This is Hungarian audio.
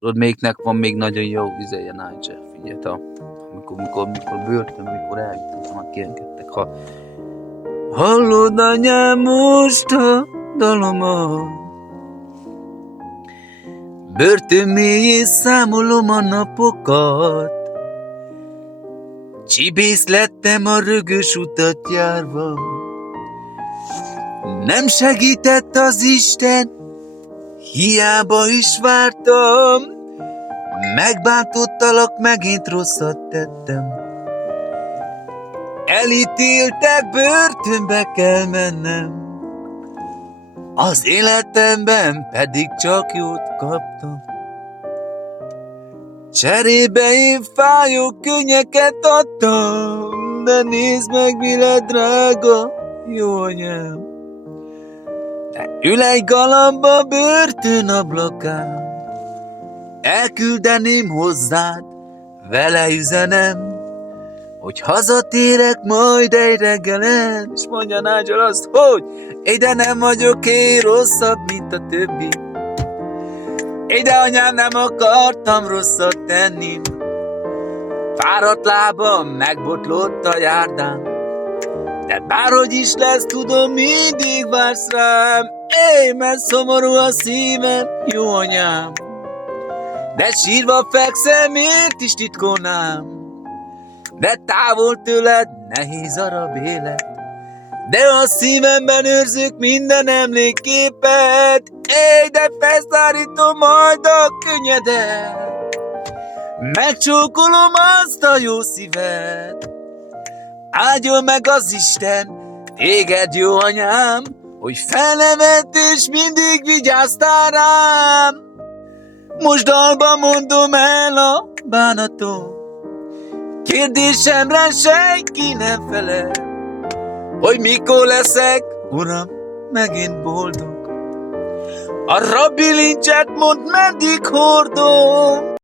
Tudod, melyiknek van még nagyon jó üzeje, Nigel? Figyelj, mikor börtön, mikor eljutott, kiengedtek. Hallod, anyám, most a dalomat? Börtön mélyén számolom a napokat. Csibész lettem a rögös utat járva. Nem segített az Isten, hiába is vártam. Megbántottalak, megint rosszat tettem. Elítéltek, börtönbe kell mennem. Az életemben pedig csak jót kaptam. Cserébe én fájó könnyeket adtam, de nézd meg, mire drága, jó anyám. De ül egy galamba börtön ablakán, elküldeném hozzád, vele üzenem, hogy hazatérek majd egy reggelen, és mondja Nigel azt, hogy ide nem vagyok én rosszabb, mint a többi. Ide anyám, nem akartam rosszat tenni. Fáradt lábam megbotlott a járdán, de bárhogy is lesz, tudom, mindig vársz rám. Mert szomorú a szívem, jó anyám, de sírva fekszem, miért is titkolnám. De távol tőled nehéz a rab élet, de a szívemben őrzök minden emlékképet. De felszárítom majd a könnyedet, megcsókolom azt a jó szíved. Áldjon meg az Isten téged, jó anyám, hogy felnevett és mindig vigyáztál rám. Most dalba mondom el a bánatom, kérdésemre senki nem felel, hogy mikor leszek, uram, megint boldog. A rabbi lincset mondd, meddig hordom.